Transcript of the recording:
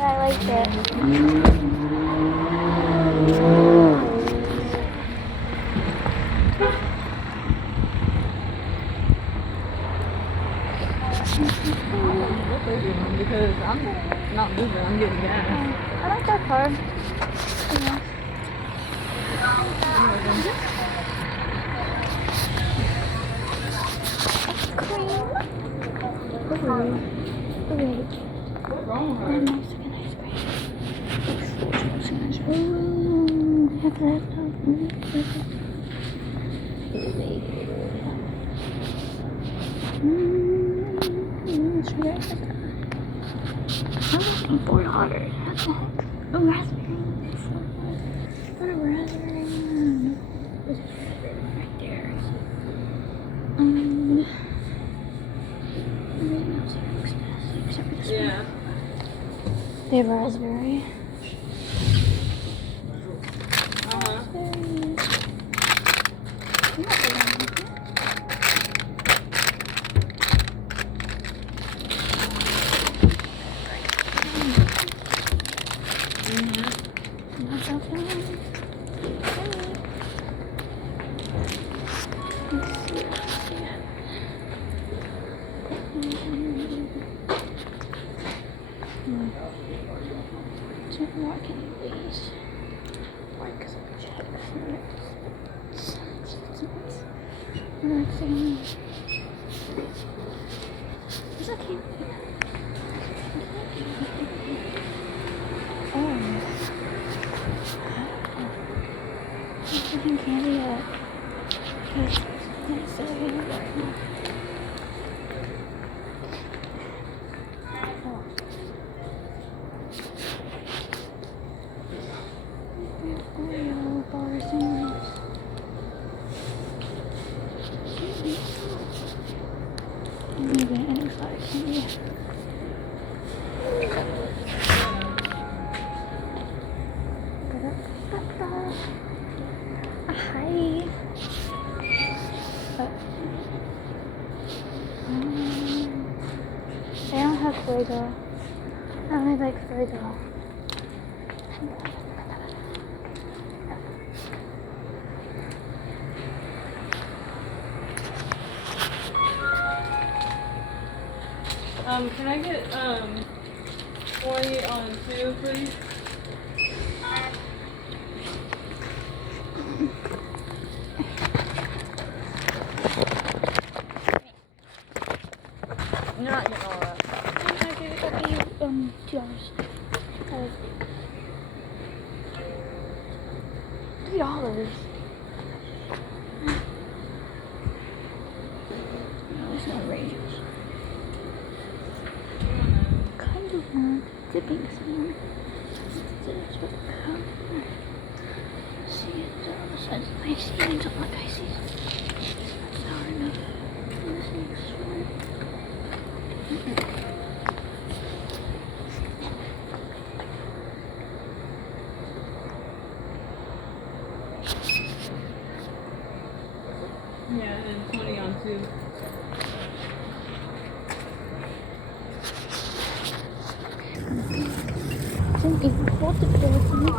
I liked it. What they're doing, because I'm not moving, I'm getting gas. I like that car. Yeah. What's wrong with her? Mexican ice cream. I'm bored hotter. What the heck? Oh, raspberry. What a raspberry. This is raspberry right there. Everything else here looks nasty except for this one. They have raspberry. More can you please? Why? Because I'm checks. It's okay. Oh. I'm putting candy up. Because it's so good right now. Oreo bars and maybe an exotic candy. Hi. But they don't have Fuego. I only like Fuego. Can I get 20 on 2, please? You're not getting all that. I got you $2. $3. No, it's not outrageous. Kind of want dipping some. This with the cup. See it on the sides of my seat. I don't like icy. That's sour enough. This is sweet. Yeah, and 20 on 2. Didn't even hold the door for me.